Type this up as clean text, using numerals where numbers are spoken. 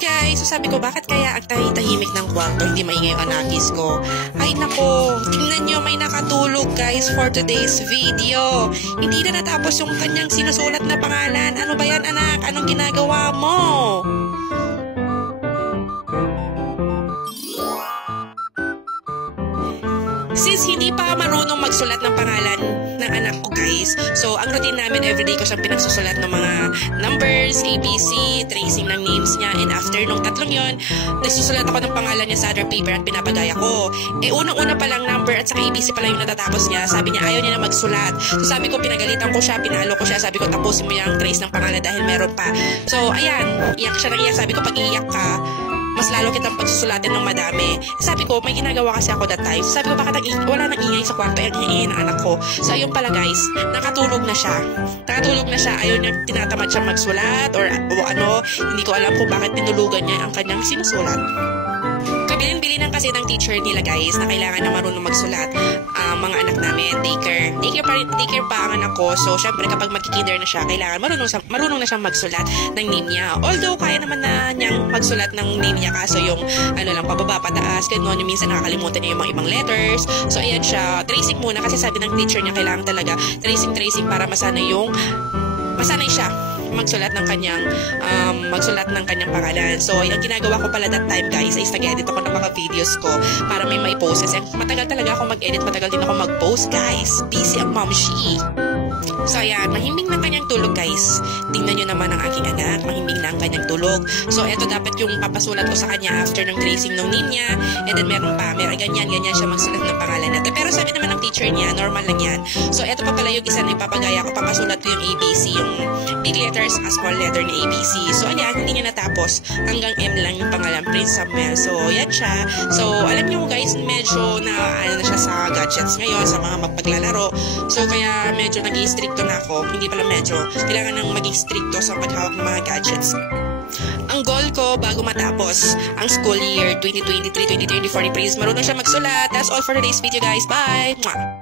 guys, so sabi ko, bakit kaya ang tahimik ng kwarto, hindi maingay yung anakis ko? Ay nako, tingnan nyo, may nakatulog guys for today's video. Hindi na natapos yung kanyang sinusulat na pangalan. Ano ba yan anak? Anong ginagawa mo? Since hindi pa marunong magsulat ng pangalan ng anak ko guys, so ang routine namin everyday ko siyang pinagsusulat ng mga numbers, ABC, tracing ng names niya, and after nung tatlong yon, nagsusulat ako ng pangalan niya sa other paper at pinapagaya ko. Unang-una pa lang number at saka ABC pa lang yung natatapos niya. Sabi niya ayaw niya na magsulat. So sabi ko, pinagalitan ko siya, pinalo ko siya, sabi ko tapusin mo yung trace ng pangalan dahil meron pa. So ayan, iyak siya ng iyak. Sabi ko, pag iiyak ka, mas lalo kitang pagsusulatin ng madami. Sabi ko, may ginagawa kasi ako that time. Sabi ko, bakit wala nang ingay sa kwarto? Ang ingay ng anak ko. So, ayun pala guys, nakatulog na siya. Nakatulog na siya. Ayaw niya, tinatamad siya magsulat or ano. Hindi ko alam kung bakit tinulugan niya ang kanyang sinusulat. Kabilin-bilinan kasi ng teacher nila guys na kailangan na marunong magsulat. Mga anak namin, daycare pa ang anak ko. So, syempre kapag magkikinder na siya, kailangan marunong na siyang magsulat ng name niya. Although, kaya naman na niyang magsulat ng name niya, kaso yung lang, pababa, pataas, gano'n, yung minsan nakakalimutan niya yung mga ibang letters. So, ayan siya. Tracing muna kasi sabi ng teacher niya, kailangan talaga tracing para masanay siya magsulat ng kanyang pangalan. So, ang ginagawa ko pala that time guys is nag-edit ako ng mga videos ko para may post. Kasi matagal talaga ako mag-edit, matagal din ako mag-post guys. Busy ang momshi. So, ayan, mahimbing ng kanyang tulog guys. Tingnan nyo naman ang aking anak, mahimbing na ang kanyang tulog. So, eto dapat yung papasulat ko sa kanya after ng tracing ng name niya. And then meron ganyan siya magsulat ng pangalan natin. Pero sabi naman ng teacher niya, normal lang yan. So, eto pa pala yung isa na ipapagaya ko, papasulat ko yung ABC, yung big letters, a small letter na ABC. So, ayan, hindi niya natapos. Hanggang M lang yung pangalan, Prince Samuel. So, yan siya. So, alam niyo guys, medyo na siya sa gadgets ngayon, sa mga magpaglalaro. So, kaya medyo nag-i-stricto na ako. Hindi pala medyo. Kailangan nang maging stricto sa paghawak ng mga gadgets. Ang goal ko bago matapos ang school year 2023-2024 ni Prince, marunong siya magsulat. That's all for today's video guys. Bye! Mwah!